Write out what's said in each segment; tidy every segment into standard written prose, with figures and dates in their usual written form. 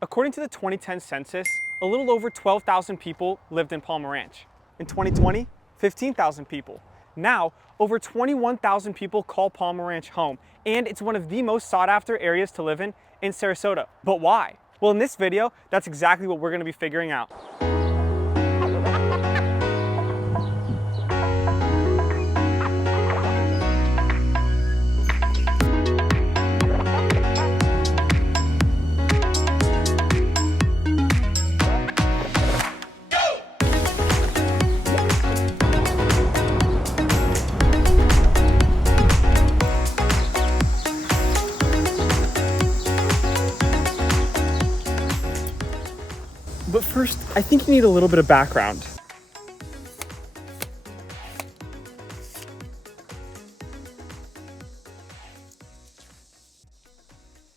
According to the 2010 census, a little over 12,000 people lived in Palmer Ranch. In 2020, 15,000 people. Now, over 21,000 people call Palmer Ranch home, and it's one of the most sought after areas to live in Sarasota. But why? Well, in this video, that's exactly what we're going to be figuring out. But first, I think you need a little bit of background.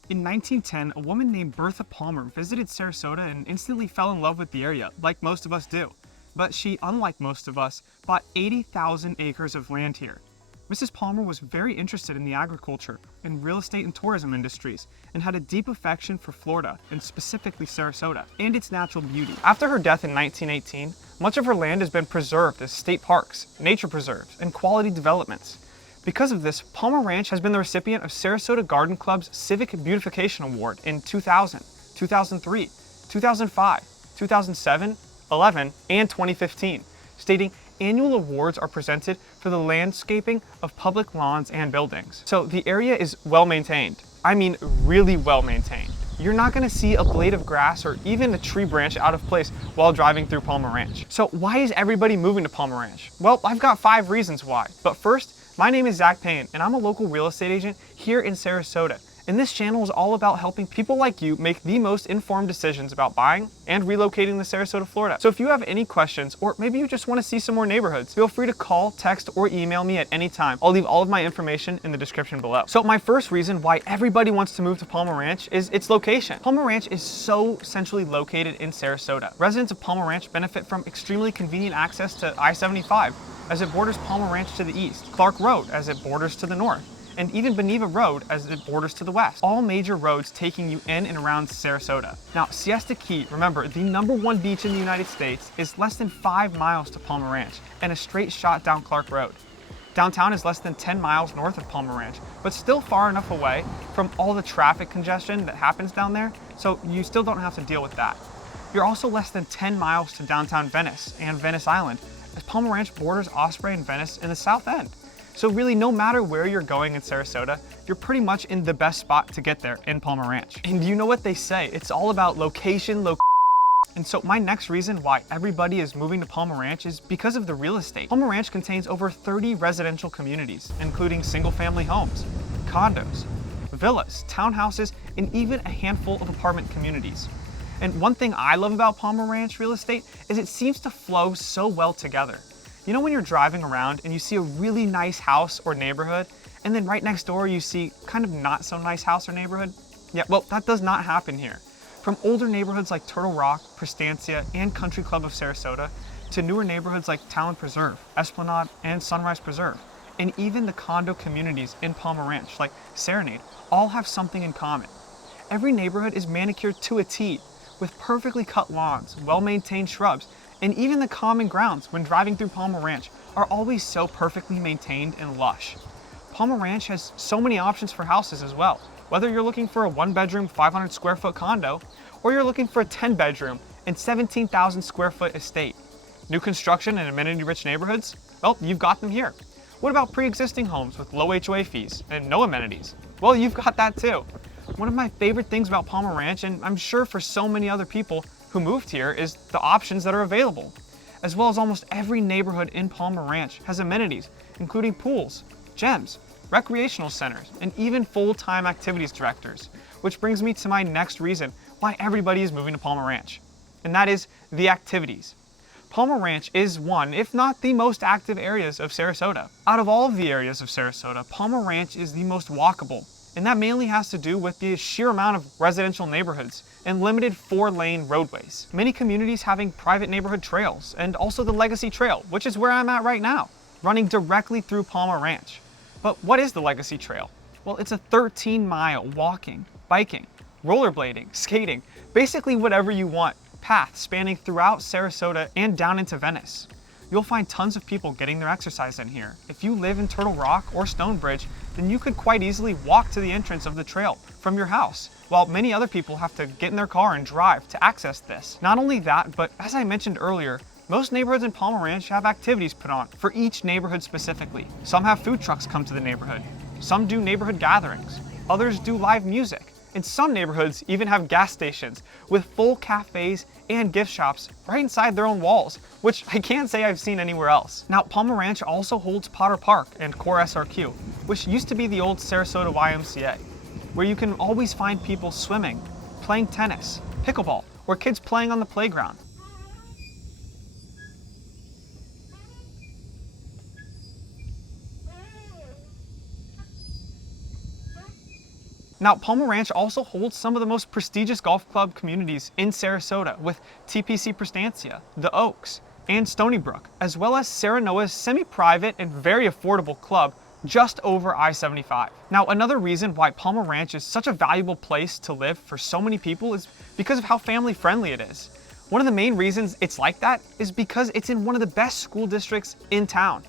In 1910, a woman named Bertha Palmer visited Sarasota and instantly fell in love with the area, like most of us do. But she, unlike most of us, bought 80,000 acres of land here. Mrs. Palmer was very interested in the agriculture and real estate and tourism industries and had a deep affection for Florida, and specifically Sarasota, and its natural beauty. After her death in 1918, much of her land has been preserved as state parks, nature preserves, and quality developments. Because of this, Palmer Ranch has been the recipient of Sarasota Garden Club's Civic Beautification Award in 2000, 2003, 2005, 2007, 11, and 2015, stating annual awards are presented for the landscaping of public lawns and buildings. So the area is well maintained. I mean, really well maintained. You're not gonna see a blade of grass or even a tree branch out of place while driving through Palmer Ranch. So why is everybody moving to Palmer Ranch? Well, I've got 5 reasons why. But first, my name is Zach Payne, and I'm a local real estate agent here in Sarasota. And this channel is all about helping people like you make the most informed decisions about buying and relocating to Sarasota, Florida. So if you have any questions, or maybe you just want to see some more neighborhoods, feel free to call, text, or email me at any time. I'll leave all of my information in the description below. So my first reason why everybody wants to move to Palmer Ranch is its location. Palmer Ranch is so centrally located in Sarasota. Residents of Palmer Ranch benefit from extremely convenient access to I-75 as it borders Palmer Ranch to the east, Clark Road as it borders to the north, and even Beneva Road as it borders to the west. All major roads taking you in and around Sarasota. Now, Siesta Key, remember, the #1 beach in the United States, is less than 5 miles to Palmer Ranch and a straight shot down Clark Road. Downtown is less than 10 miles north of Palmer Ranch, but still far enough away from all the traffic congestion that happens down there, so you still don't have to deal with that. You're also less than 10 miles to downtown Venice and Venice Island, as Palmer Ranch borders Osprey and Venice in the south end. So really, no matter where you're going in Sarasota, you're pretty much in the best spot to get there in Palmer Ranch. And you know what they say, it's all about location, And so my next reason why everybody is moving to Palmer Ranch is because of the real estate. Palmer Ranch contains over 30 residential communities, including single-family homes, condos, villas, townhouses, and even a handful of apartment communities. And one thing I love about Palmer Ranch real estate is it seems to flow so well together. You know when you're driving around and you see a really nice house or neighborhood, and then right next door you see kind of not so nice house or neighborhood? Yeah, well, that does not happen here. From older neighborhoods like Turtle Rock, Prestancia, and Country Club of Sarasota, to newer neighborhoods like Talon Preserve, Esplanade, and Sunrise Preserve, and even the condo communities in Palmer Ranch like Serenade, all have something in common. Every neighborhood is manicured to a T, with perfectly cut lawns, well-maintained shrubs, and even the common grounds when driving through Palmer Ranch are always so perfectly maintained and lush. Palmer Ranch has so many options for houses as well, whether you're looking for a 1-bedroom, 500 square foot condo, or you're looking for a 10-bedroom and 17,000 square foot estate. New construction and amenity-rich neighborhoods? Well, you've got them here. What about pre-existing homes with low HOA fees and no amenities? Well, you've got that too. One of my favorite things about Palmer Ranch, and I'm sure for so many other people who moved here, is the options that are available. As well as almost every neighborhood in Palmer Ranch has amenities, including pools, gyms, recreational centers, and even full-time activities directors. Which brings me to my next reason why everybody is moving to Palmer Ranch, and that is the activities. Palmer Ranch is one, if not the most active areas of Sarasota. Out of all of the areas of Sarasota, Palmer Ranch is the most walkable, and that mainly has to do with the sheer amount of residential neighborhoods and limited 4-lane roadways. Many communities having private neighborhood trails, and also the Legacy Trail, which is where I'm at right now, running directly through Palmer Ranch. But what is the Legacy Trail? Well, it's a 13-mile walking, biking, rollerblading, skating, basically whatever you want, paths spanning throughout Sarasota and down into Venice. You'll find tons of people getting their exercise in here. If you live in Turtle Rock or Stonebridge, then you could quite easily walk to the entrance of the trail from your house, while many other people have to get in their car and drive to access this. Not only that, but as I mentioned earlier, most neighborhoods in Palmer Ranch have activities put on for each neighborhood specifically. Some have food trucks come to the neighborhood. Some do neighborhood gatherings. Others do live music. And some neighborhoods even have gas stations with full cafes and gift shops right inside their own walls, which I can't say I've seen anywhere else. Now, Palmer Ranch also holds Potter Park and Core SRQ, which used to be the old Sarasota YMCA, where you can always find people swimming, playing tennis, pickleball, or kids playing on the playground. Now, Palmer Ranch also holds some of the most prestigious golf club communities in Sarasota with TPC Prestantia, The Oaks, and Stony Brook, as well as Serenoa's semi-private and very affordable club just over I-75. Now, another reason why Palmer Ranch is such a valuable place to live for so many people is because of how family-friendly it is. One of the main reasons it's like that is because it's in one of the best school districts in town.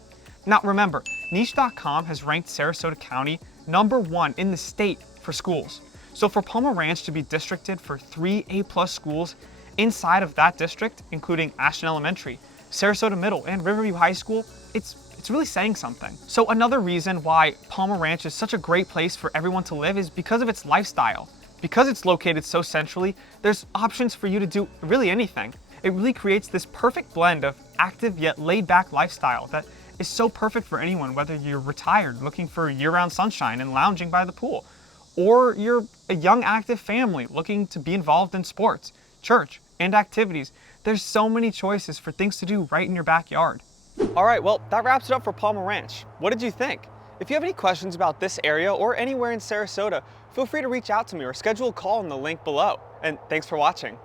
Now, remember, Niche.com has ranked Sarasota County #1 in the state for schools. So for Palmer Ranch to be districted for 3 A+ schools inside of that district, including Ashton Elementary, Sarasota Middle, and Riverview High School, it's really saying something. So another reason why Palmer Ranch is such a great place for everyone to live is because of its lifestyle. Because it's located so centrally, there's options for you to do really anything. It really creates this perfect blend of active yet laid-back lifestyle that is so perfect for anyone, whether you're retired looking for year-round sunshine and lounging by the pool, or you're a young active family looking to be involved in sports, church, and activities. There's so many choices for things to do right in your backyard. All right, well, that wraps it up for Palmer Ranch. What did you think? If you have any questions about this area or anywhere in Sarasota, feel free to reach out to me or schedule a call in the link below. And thanks for watching.